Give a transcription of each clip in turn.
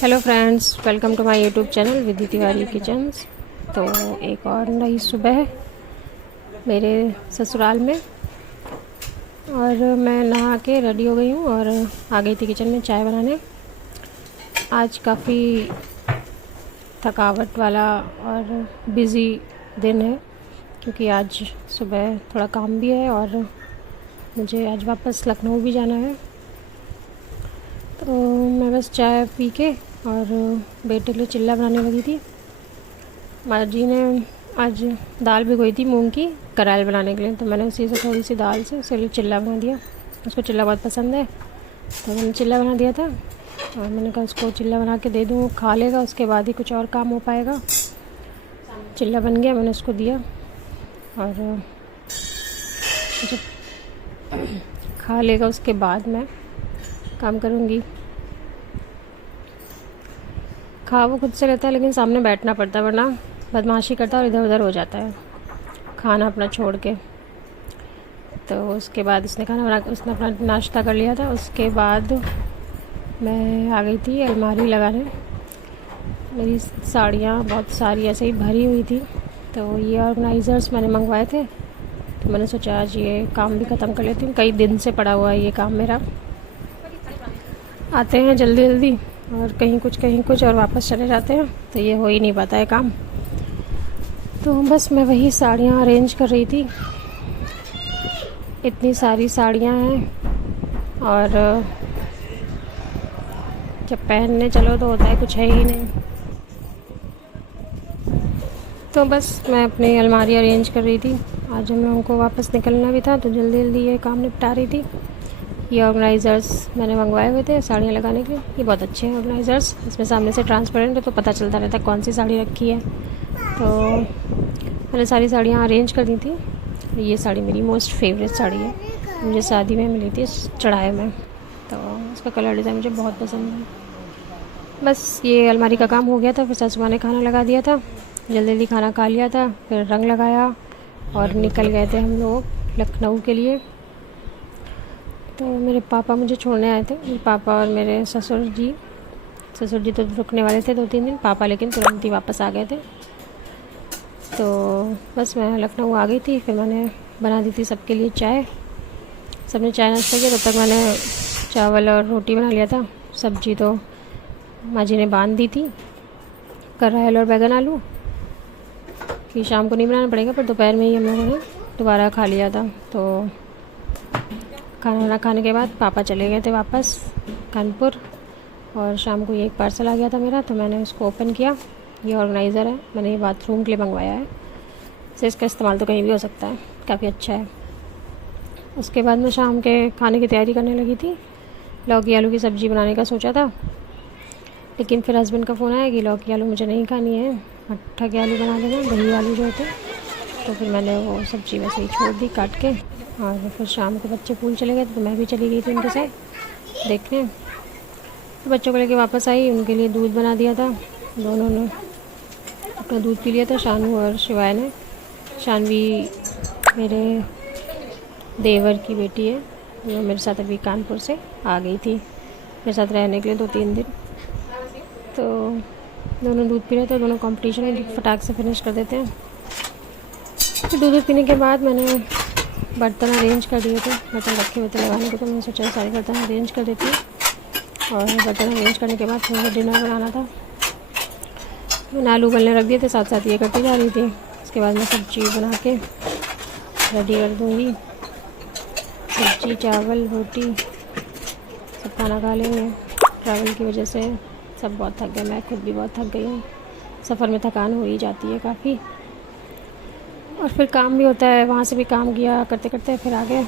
Hello friends, welcome to my YouTube channel Vidhi Tiwari kitchens. तो एक और नई सुबह मेरे ससुराल में, और मैं नहा के रेडी हो गई हूँ और आ गई थी किचन में चाय बनाने। आज काफ़ी थकावट वाला और बिज़ी दिन है क्योंकि आज सुबह थोड़ा काम भी है और मुझे आज वापस लखनऊ भी जाना है। तो मैं बस चाय पी के और बेटे के लिए चिल्ला बनाने लगी थी। माँ जी ने आज दाल भिगोई थी मूंग की करेल बनाने के लिए, तो मैंने उसी से थोड़ी सी दाल से उसके लिए चिल्ला बना दिया। उसको चिल्ला बहुत पसंद है तो मैंने चिल्ला बना दिया था और मैंने कहा उसको चिल्ला बना के दे दूँ, खा लेगा, उसके बाद ही कुछ और काम हो पाएगा। चिल्ला बन गया, मैंने उसको दिया और जब खा लेगा उसके बाद मैं काम करूँगी। खा वो खुद से लेता है लेकिन सामने बैठना पड़ता है, वरना बदमाशी करता है और इधर उधर हो जाता है खाना अपना छोड़ के। तो उसके बाद उसने अपना नाश्ता कर लिया था। उसके बाद मैं आ गई थी अलमारी लगाने। मेरी साड़ियाँ बहुत सारी ऐसे ही भरी हुई थी, तो ये ऑर्गेनाइज़र्स मैंने मंगवाए थे, तो मैंने सोचा आज ये काम भी ख़त्म कर लेती हूँ। कई दिन से पड़ा हुआ है ये काम मेरा, आते हैं जल्दी जल्दी और कहीं कुछ और वापस चले जाते हैं, तो ये हो ही नहीं पाता है काम। तो बस मैं वही साड़ियाँ अरेंज कर रही थी। इतनी सारी साड़ियाँ हैं और जब पहनने चलो तो होता है कुछ है ही नहीं। तो बस मैं अपनी अलमारी अरेंज कर रही थी। आज हम लोगों को वापस निकलना भी था तो जल्दी जल्दी ये काम निपटा रही थी। ये ऑर्गेनाइज़र्स मैंने मंगवाए हुए थे साड़ियाँ लगाने के लिए। ये बहुत अच्छे हैं ऑर्गेनाइज़र्स, इसमें सामने से ट्रांसपेरेंट है तो पता चलता रहता है कौन सी साड़ी रखी है। तो मैंने सारी साड़ियाँ अरेंज कर दी थी। ये साड़ी मेरी मोस्ट फेवरेट साड़ी है, मुझे शादी में मिली थी चढ़ाए में, तो उसका कलर डिज़ाइन मुझे बहुत पसंद है। बस ये अलमारी का काम हो गया था, फिर सासू माँ ने खाना लगा दिया था, जल्दी जल्दी खाना खा लिया था, फिर रंग लगाया और निकल गए थे हम लोग लखनऊ के लिए। तो मेरे पापा मुझे छोड़ने आए थे, मेरे पापा और मेरे ससुर जी तो रुकने वाले थे 2-3 दिन, पापा लेकिन तुरंत ही वापस आ गए थे। तो बस मैं लखनऊ आ गई थी, फिर मैंने बना दी थी सबके लिए चाय। सबने चाय नाश्ता किया, तब तक मैंने चावल और रोटी बना लिया था। सब्जी तो माँ जी ने बांध दी थी, करेल और बैगन आलू, कि शाम को नहीं बनाना पड़ेगा, पर दोपहर में ही हम लोगों ने दोबारा खा लिया था। तो खाना वाना खाने के बाद पापा चले गए थे वापस कानपुर, और शाम को ये एक पार्सल आ गया था मेरा, तो मैंने उसको ओपन किया। ये ऑर्गेनाइज़र है, मैंने ये बाथरूम के लिए मंगवाया है, से इसका इस्तेमाल तो कहीं भी हो सकता है, काफ़ी अच्छा है। उसके बाद मैं शाम के खाने की तैयारी करने लगी थी। लौकी आलू की सब्ज़ी बनाने का सोचा था, लेकिन फिर हस्बैंड का फ़ोन आया कि लौकी आलू मुझे नहीं खानी है, मट्ठा के आलू बना देना, दही आलू जो होते। तो फिर मैंने वो सब्ज़ी वैसे ही छोड़ दी काट के, और फिर शाम को बच्चे पूल चले गए तो मैं भी चली गई थी उनके साथ देखने। तो बच्चों को लेके वापस आई, उनके लिए दूध बना दिया था। दोनों ने अपना दूध पी लिया था, शानू और शिवाय ने। शानवी मेरे देवर की बेटी है, जो मेरे साथ अभी कानपुर से आ गई थी मेरे साथ रहने के लिए 2-3 दिन। तो दोनों दूध पी रहे थे, दोनों कंपटीशन में फटाक से फिनिश कर देते हैं। फिर दूध पीने के बाद मैंने बर्तन अरेंज कर दिए थे, बर्तन रखे हुए थे लगाने को, तो मैंने सोचा सारे बर्तन अरेंज कर देती हूँ। और बर्तन अरेंज करने के बाद थोड़ा डिनर बनाना था, मैंने आलू उबलने रख दिए थे, साथ साथ ये करती जा रही थी। उसके बाद मैं सब्जी बना के रेडी कर दूँगी, सब्जी चावल रोटी सब खाना खा लेंगे। ट्रैवल की वजह से सब बहुत थक गए, मैं खुद भी बहुत थक गई हूँ। सफ़र में थकान हो ही जाती है काफ़ी, और फिर काम भी होता है, वहाँ से भी काम किया करते करते फिर आ गए,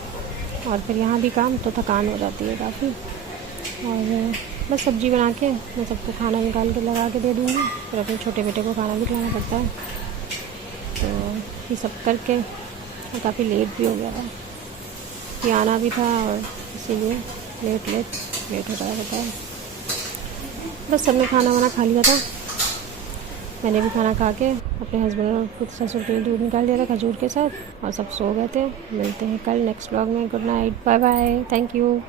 और फिर यहाँ भी काम, तो थकान हो जाती है काफ़ी। और बस सब्ज़ी बना के मैं सबको खाना निकाल के लगा के दे दूँगी, फिर अपने छोटे बेटे को खाना भी खिलाना पड़ता है। तो ये सब करके काफ़ी लेट भी हो गया था, ये आना भी था, और इसीलिए लेट होता है। बस सबने खाना वाना खा लिया था, मैंने भी खाना खा के अपने हस्बैंड और खुद ससुर के लिए दूध निकाल दिया था खजूर के साथ, और सब सो गए थे। मिलते हैं कल नेक्स्ट व्लॉग में। Good night, bye bye, thank you.